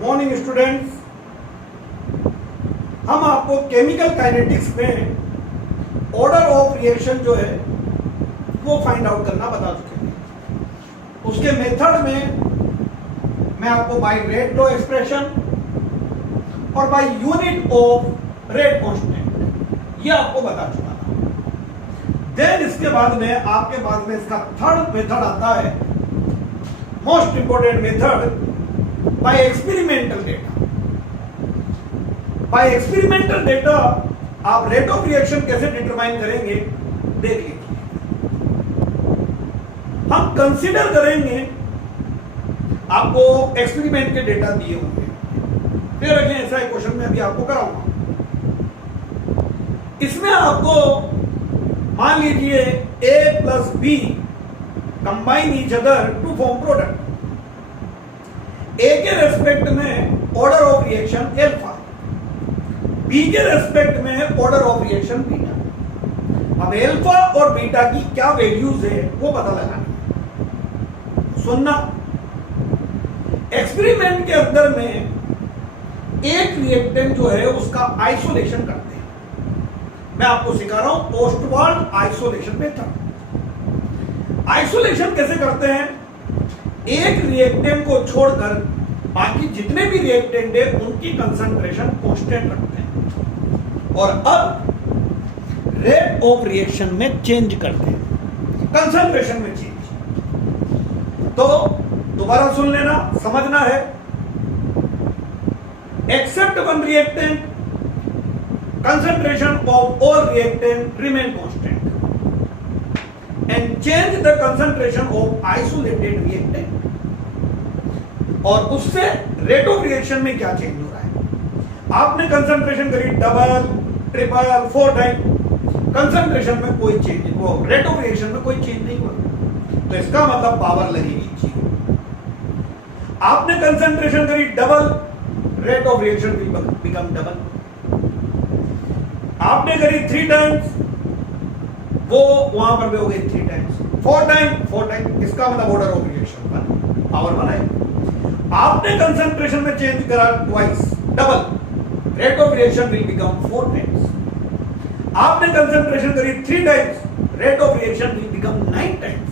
Morning students. हम आपको chemical kinetics में ऑर्डर ऑफ रिएक्शन जो है वो फाइंड आउट करना बता चुके हैं। उसके मेथड में मैं आपको बाय रेट लॉ एक्सप्रेशन और by unit of rate constant ये आपको बता चुका था। देन इसके बाद में आपके पास में इसका थर्ड मेथड आता है, most important method, by experimental data. By experimental data आप रेट ऑफ रिएक्शन कैसे डिटरमाइन करेंगे देख लीजिए। हम कंसीडर करेंगे आपको एक्सपेरिमेंट के डेटा दिए होंगे, फिर अगले ऐसा एक क्वेश्चन में अभी आपको कराऊंगा। इसमें आपको मान लीजिए A plus B combine each other to form product. A के रेस्पेक्ट में order of reaction alpha, B के रेस्पेक्ट में ऑर्डर ऑफ रिएक्शन बीटा। अब एल्फा और बीटा की क्या वैल्यूज है वो पता लगाना। सुनना, एक्सपेरिमेंट के अंदर में एक रिएक्टेंट जो है उसका आइसोलेशन करते हैं। मैं आपको सिखा रहा हूं ओस्टवाल्ड आइसोलेशन मेथड। आइसोलेशन कैसे करते हैं? एक रिएक्टेंट को छोड़कर बाकी जितने भी रिएक्टेंट है उनकी कंसंट्रेशन कांस्टेंट रखते हैं और अब रेट ऑफ रिएक्शन में चेंज करते हैं, कंसंट्रेशन में चेंज। तो दोबारा सुन लेना, समझना है। Except one reactant, concentration of all reactant remain constant and change the concentration of isolated reactant। और उससे रेट ऑफ रिएक्शन में क्या चेंज हो रहा है? आपने कंसंट्रेशन करी डबल, ट्रिपल, 4 टाइम, कंसंट्रेशन में कोई चेंज नहीं, वो रेट ऑफ रिएक्शन में कोई चेंज नहीं हुआ, तो इसका मतलब पावर लगेगी जीरो। आपने कंसंट्रेशन करी double, rate of reaction will become double. आपने करी 3 टाइम्स, वो वहां पर भी हो गई 3 टाइम्स, 4 टाइम, इसका मतलब ऑर्डर ऑफ रिएक्शन पर पावर बनाए। आपने कंसंट्रेशन में चेंज करा twice, double, rate of reaction will become 4 times. आपने कंसंट्रेशन करी 3 times, rate of reaction will become 9 times,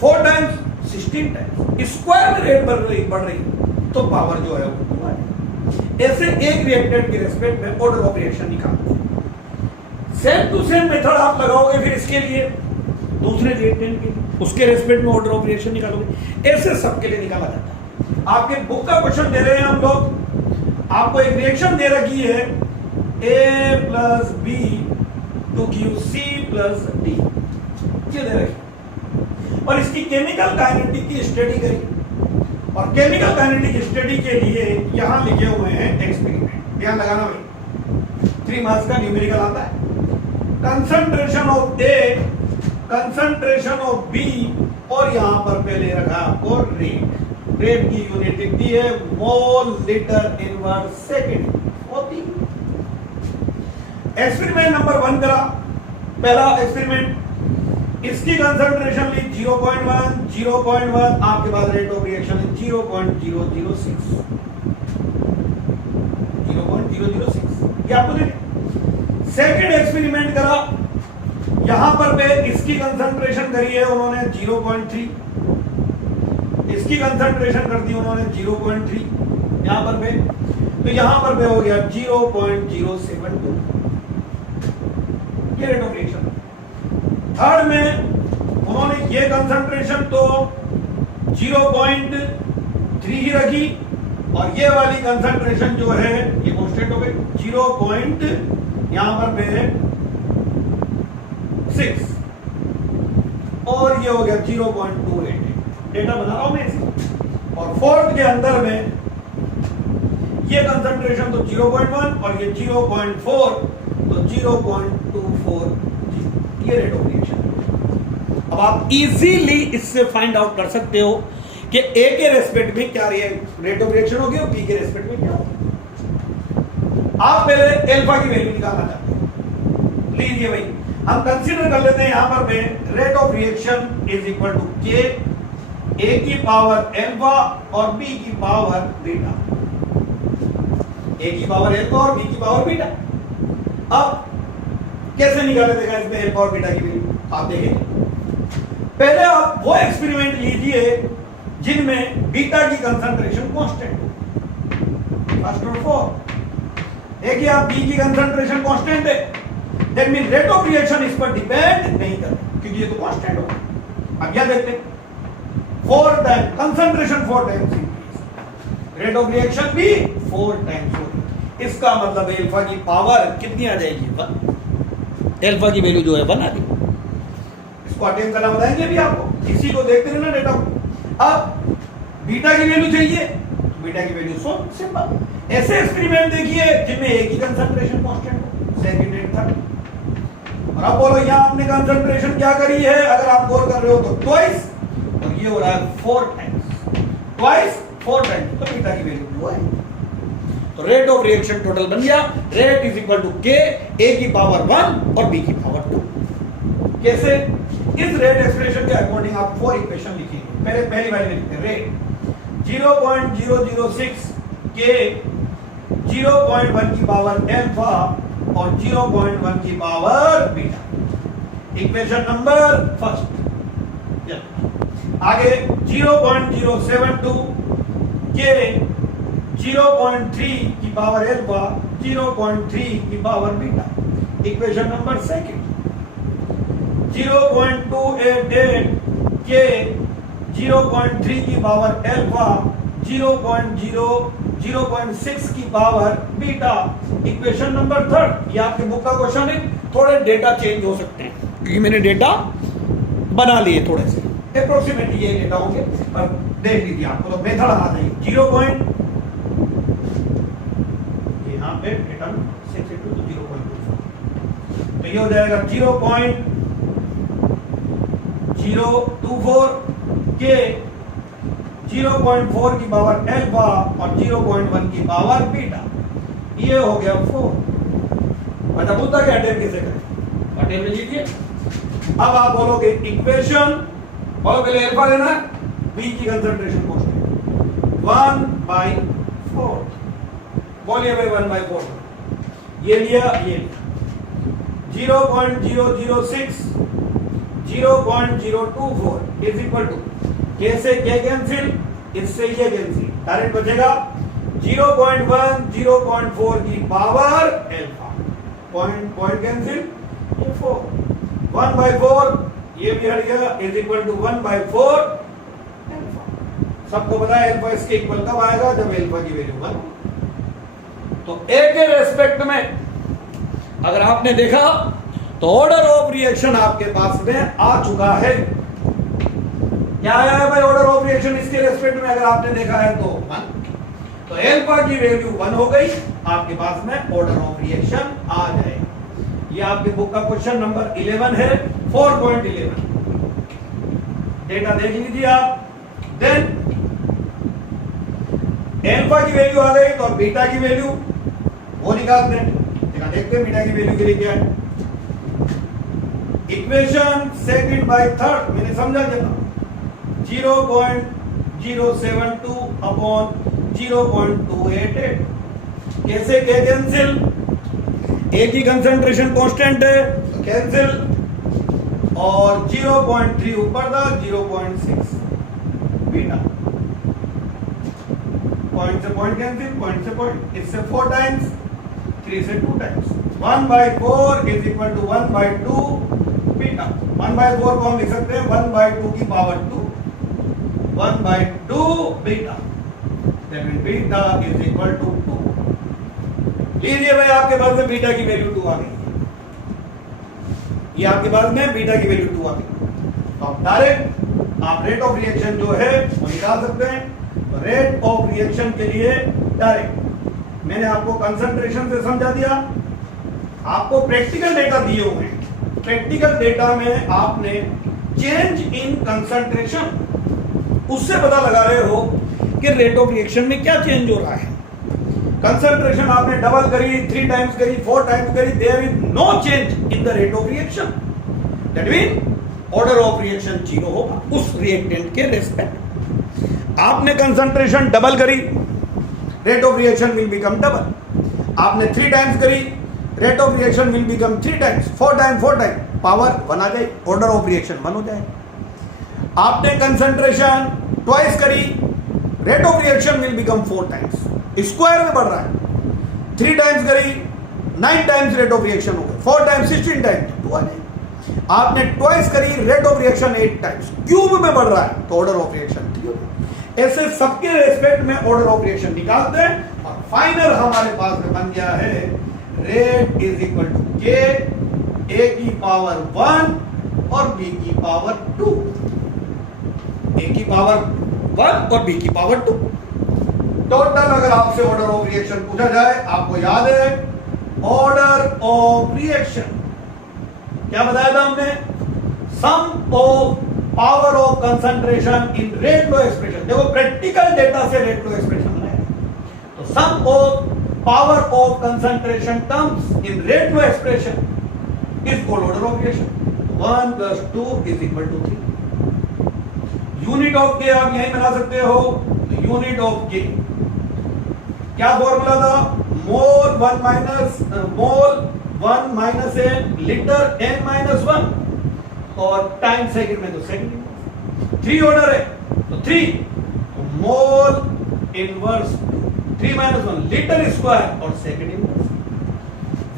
4 times 16 times. Square में रेट बढ़ रही तो पावर जो है वो ऐसे एक रिएक्टेंट के रेस्पेक्ट में ऑर्डर ऑफ रिएक्शन निकालते हैं। सेम टू सेम मेथड आप लगाओगे फिर इसके लिए दूसरे रिएक्टेंट के, उसके रेस्पेक्ट में ऑर्डर ऑफ रिएक्शन निकालोगे, ऐसे सबके लिए निकाला जाता है। आपके बुक का क्वेश्चन दे रहे हैं हम लोग, आपको एक रिएक्शन दे रखी है A plus B to give C plus D, ये दे रखी और इसकी केमिकल काइनेटिक की स्टडी करी। और केमिकल काइनेटिक स्टडी के लिए यहां लिखे हुए हैं एक्सपेरिमेंट, ध्यान लगाना भाई, 3 मार्क्स का न्यूमेरिकल आता है। Concentration of A, concentration of B और यहां पर पहले रखा आपको रेट। रेट की यूनिट लिखती है मोल लीटर इनवर्स सेकेंड होती। एक्सपेरिमेंट नंबर 1 करा, पहला एक्सपेरिमेंट, इसकी कंसंट्रेशन ली 0.1, आपके पास रेट ऑफ रिएक्शन है 0.006, ये आपको देखें। सेकेंड एक्सपेरिमेंट करा, यहां पर पे इसकी कंसंट्रेशन करी है उन्होंने 0.3, इसकी कंसंट्रेशन कर दी उन्होंने 0.3 यहां पर पे, तो यहां पर पे हो गया 0.072, ये रेट ऑफ रिएक्शन। थर्ड में उन्होंने ये कंसंट्रेशन तो 0.3 ही रखी और ये वाली कंसंट्रेशन जो है ये कांस्टेंट हो गई 0. यहां पर पे 6 और ये हो गया 0.28। डेटा बना रहा हूं मैं इसका। और फोर्थ के अंदर में ये कंसंट्रेशन तो 0.1 और ये 0.4, तो 0.24, ये रेट ऑफ रिएक्शन। अब आप इजीली इससे फाइंड आउट कर सकते हो कि ए के रेस्पेक्ट में क्या रेट ऑफ रिएक्शन होगी और बी के रेस्पेक्ट में क्या होगी। आप पहले एल्फा की वैल्यू निकालना चाहते हैं, लीजिए भाई, हम कंसीडर कर लेते हैं यहां पर में rate of reaction is equal to k A की पावर एल्फा और बी की पावर बीटा, ए की पावर एल्फा और बी की पावर बीटा। अब कैसे निकाले देगा इसमें एल्फा और बीटा की वैल्यू, आप देखेंगे। पहले आप वो एक्सपेरिमेंट लीजिए जिनमें बीटा की कंसंट्रेशन कांस्टेंट हो, फर्स्ट और फोर्थ। देखिए आप बी की कंसंट्रेशन कांस्टेंट है, that mean rate of reaction इस पर डिपेंड नहीं करता क्योंकि ये तो कांस्टेंट होगा। अब यह देखते हैं, 4 time concentration 4 times increase, rate of reaction भी 4 टाइम्स होगी। इसका मतलब एल्फा की पावर कितनी आ जाएगी, 1। एल्फा की वैल्यू जो है 1 आ गई। इसको अटेन करना बताएंगे अभी आपको, इसी को देखते रहना डेटा को। अब बीटा की वैल्यू चाहिए, बीटा की वैल्यू सो सिंपल, ऐसे एक्सपेरिमेंट देखिए जिनमें ए की कंसंट्रेशन कांस्टेंट हो, सेकंड एंड थर्ड। और अब बोलो यहां आपने कंसंट्रेशन क्या करी है, अगर आप गौर कर रहे हो तो ट्वाइस, और ये हो रहा है 4 टाइम्स, ट्वाइस 4 टाइम्स, तो बीटा की वैल्यू 2 है। तो रेट ऑफ रिएक्शन टोटल बन गया, rate is equal to k, A की पावर 1 और बी की पावर 2। कैसे, इस रेट एक्सप्रेशन के अकॉर्डिंग आप 4 इक्वेशन लिखेंगे। पहली वाली में लिखते हैं रेट 0.006 के 0.1 की पावर एल्फा और 0.1 की power beta, equation number first. आगे 0.072 के 0.3 की पावर एल्फा, 0.3 की power beta, equation number second. 0.288 के 0.3 की पावर एल्फा, 0.6 की power beta, equation number third. ये आपके बुक का क्वेश्चन है, थोड़े डेटा चेंज हो सकते हैं क्योंकि मैंने डेटा बना लिए थोड़े से, अप्रोक्सीमेटली ये डेटा होंगे, पर देख लीजिए आपको तो मेथड आना चाहिए। 0 यहाँ पे डेटा 6 तो 0.24, तो ये हो जाएगा 0.024 के 0.4 की पावर एल्फा और 0.1 की पावर बीटा, ये हो गया 4। अच्छा पूछता कि अटेम्प्ट कैसे करें, अटेम्प्ट लीजिए। अब आप बोलोगे इक्वेशन, बोलो पहले एल्फा लेना है, बी की कंसंट्रेशन कांस्टेंट 1/4, बोलिए भाई 1/4, ये लिया, ये 0.006 0.024 इज इक्वल टू, कैसे क्या कैंसिल, इससे ये कैंसिल, डायरेक्ट बचेगा 0.1 0.4 की पावर एल्फा, पॉइंट कैंसिल, ये 4, 1/4 ये भी हट गया, इज इक्वल टू 1/4 एल्फा। सबको पता है एल्फा इसके इक्वल कब आएगा, जब एल्फा की वैल्यू 1। तो ए के रेस्पेक्ट में अगर आपने देखा तो ऑर्डर ऑफ रिएक्शन आपके पास में आ चुका है। क्या आया है भाई ऑर्डर ऑफ रिएक्शन इसके रेस्पेक्ट में, अगर आपने देखा है तो 1, तो एल्फा की वैल्यू 1 हो गई, आपके पास में ऑर्डर ऑफ रिएक्शन आ जाएगा। ये आपके बुक का क्वेश्चन नंबर 11 है, 4.11। डेटा देख लीजिए आप। देन एल्फा की वैल्यू आ गई तो बीटा की वैल्यू वो निकालते हैं, देखते हैं बीटा की वैल्यू के लिए क्या है। इक्वेशन सेकंड बाय थर्ड मैंने समझा क्या, 0.072 अपॉन 0.288, कैसे क्या कैंसिल, ए की कंसंट्रेशन कांस्टेंट है तो कैंसिल, और 0.3 ऊपर था, 0.6 बीटा, पॉइंट से पॉइंट कैंसिल, पॉइंट से पॉइंट, इससे 4 टाइम्स, 3 से 2 times, 1/4 is equal to 1/2 beta. 1/4 को हम लिख सकते हैं 1/2 की power 2, 1/2 beta, beta is equal to 2। लीजिए भाई आपके पास में बीटा की वैल्यू 2 आ गई, ये आपके पास में बीटा की वैल्यू 2 आ गई, तो आप डायरेक्ट आप रेट ऑफ रिएक्शन जो है वो निकाल सकते हैं। तो रेट ऑफ रिएक्शन के लिए डायरेक्ट मैंने आपको कंसंट्रेशन से समझा दिया, आपको प्रैक्टिकल डेटा दिए हुए हैं, प्रैक्टिकल डेटा में आपने चेंज इन कंसंट्रेशन उससे पता लगा रहे हो कि रेट ऑफ रिएक्शन में क्या चेंज हो रहा है। कंसंट्रेशन आपने डबल करी, 3 टाइम्स करी, 4 टाइम्स करी, there is no change in the rate of reaction, that mean order of reaction 0 होगा उस रिएक्टेंट के रेस्पेक्ट। आपने कंसंट्रेशन डबल करी, rate of reaction will become double. आपने 3 टाइम्स करी, rate of reaction will become 3 times. 4 time power 1 आ जाए, order of reaction 1 हो जाए। आपने कंसंट्रेशन ट्वाइस करी, rate of reaction will become 4 times, square में बढ़ रहा है। 3 टाइम्स करी, 9 टाइम्स रेट ऑफ रिएक्शन हो गया। 4 टाइम्स 16 टाइम्स 2 आ जाए। आपने ट्वाइस करी, rate of reaction 8 times, cube में बढ़ रहा है तो ऑर्डर ऑफ रिएक्शन 3 हो गया। ऐसे सबके रेस्पेक्ट में ऑर्डर ऑफ रिएक्शन निकालते हैं और फाइनल हमारे पास में बन गया है rate is equal to k A की पावर 1 और बी की पावर 2, ए की पावर 1 और बी की पावर 2। टोटल अगर आपसे ऑर्डर ऑफ रिएक्शन पूछा जाए, आपको याद है ऑर्डर ऑफ रिएक्शन क्या बताया था हमने? Sum of power of concentration in rate law expression. देखो प्रैक्टिकल डेटा से रेट लो एक्सप्रेशन बनाया, तो sum of power of concentration terms in rate law expression is called order of reaction. 1 + 2 = 3। Unit of के आप यही बना सकते हो, यूनिट ऑफ के क्या फॉर्मूला था? मोल 1 माइनस n लीटर n-1 और टाइम सेकंड में तो सेकंड। 3 ऑर्डर है तो 3 मोल इनवर्स 3 - 1 लीटर स्क्वायर और सेकंड इनवर्स।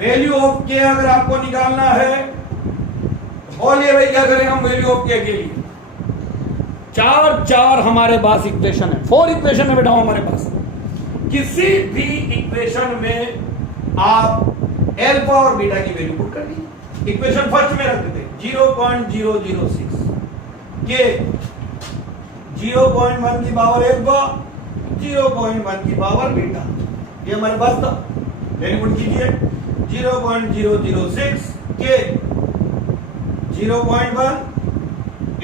वैल्यू ऑफ के अगर आपको निकालना है, बोलिए भाई क्या करें हम वैल्यू ऑफ के लिए? 4 हमारे पास इक्वेशन है, 4 इक्वेशन है बेटा हमारे पास। किसी भी इक्वेशन में आप अल्फा और बीटा की वैल्यू पुट कर दी। इक्वेशन फर्स्ट में रख देते 0.006 के 0.1 की पावर अल्फा, 0.1 की पावर बीटा, ये हमारे पास था। वैल्यू पुट कीजिए 0.006 के 0.1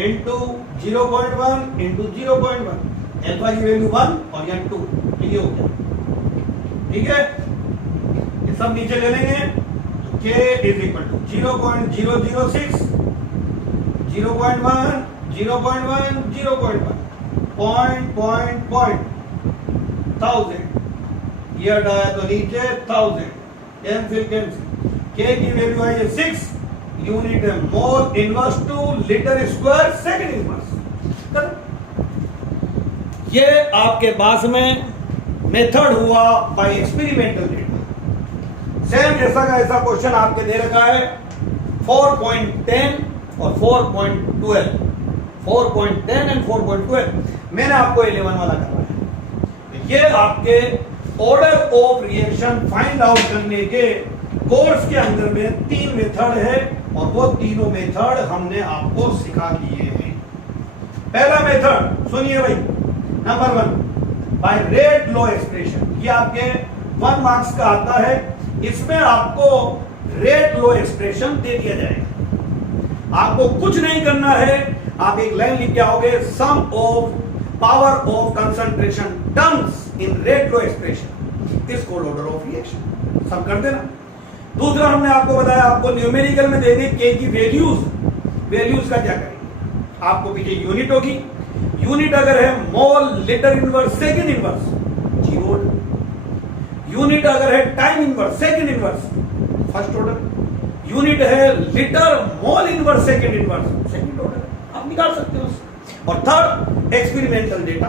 इंटू 0.1 इंटू 0.1, अल्फा की वैल्यू 1 और यहाँ 2, ये हो गया। ठीक है, ये सब नीचे ले लेंगे। k is equal to 0.006 0.1 0.1 0.1 point 1000, ये हटाया तो नीचे 1000, कैंसिल। k की वैल्यू आई है 6, यूनिट है mole inverse two litre square second inverse. ये आपके पास में मेथड हुआ बाय एक्सपेरिमेंटल डेटा। सेम ऐसा का ऐसा क्वेश्चन आपके दे रखा है 4.10 और 4.12, 4.10 एंड 4.12। मैंने आपको 11 वाला करवाया। ये आपके order of reaction find out करने के कोर्स के अंदर में 3 मेथड है और वो तीनों मेथड हमने आपको सिखा दिए हैं। पहला मेथड सुनिए भाई, number 1 by rate law expression. ये आपके 1 मार्क्स का आता है। इसमें आपको रेट लो एक्सप्रेशन दे दिया जाएगा। आपको कुछ नहीं करना है, आप एक लाइन लिख के आओगे, sum of power of concentration terms in rate law expression is called order of reaction. सब कर देना। दूसरा हमने आपको बताया, आपको न्यूमेरिकल में देंगे के की वैल्यूज का क्या करेंगे? आपको पीछे यूनिट होगी, यूनिट अगर है mole litre inverse second inverse 0 order, unit अगर है time inverse second inverse first order, unit है litre mole inverse second inverse second order. आप निकाल सकते हो उससे। और थर्ड एक्सपेरिमेंटल डेटा,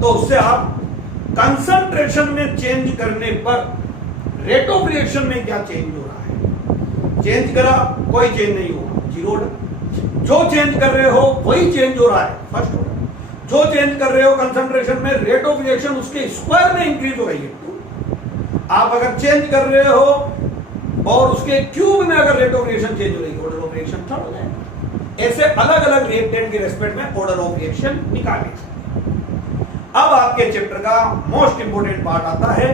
तो उससे आप कंसंट्रेशन में चेंज करने पर रेट ऑफ रिएक्शन में क्या चेंज हो रहा है। चेंज करा कोई चेंज नहीं हुआ 0 ऑर्डर, जो चेंज कर रहे हो वही चेंज हो रहा है फर्स्ट ऑर्डर, जो चेंज कर रहे हो कंसंट्रेशन में रेट ऑफ रिएक्शन उसके स्क्वायर में इंक्रीज हो रही है 2। आप अगर चेंज कर रहे हो और उसके क्यूब में अगर रेट ऑफ रिएक्शन चेंज हो रही है, ऑर्डर ऑफ रिएक्शन थर्ड हो जाएगा। ऐसे अलग अलग रिएक्टेंट के रेस्पेक्ट में ऑर्डर ऑफ रिएक्शन निकाले। अब आपके चैप्टर का मोस्ट इंपोर्टेंट पार्ट आता है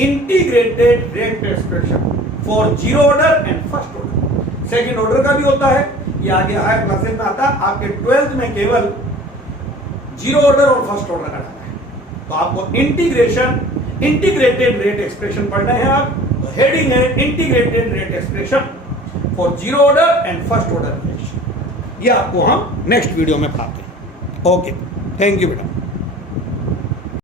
integrated rate expression for 0 order and first order. Second order का भी होता है, ये आगे हायर क्लासेस में आता है। आपके 12th में केवल 0 ऑर्डर और फर्स्ट ऑर्डर का डाला है, तो आपको इंटीग्रेटेड रेट एक्सप्रेशन पढ़ना है। आप तो हेडिंग है integrated rate expression for 0 order and first order reaction. ये आपको हम नेक्स्ट वीडियो में पढ़ाते हैं। ओके, थैंक यू बेटा।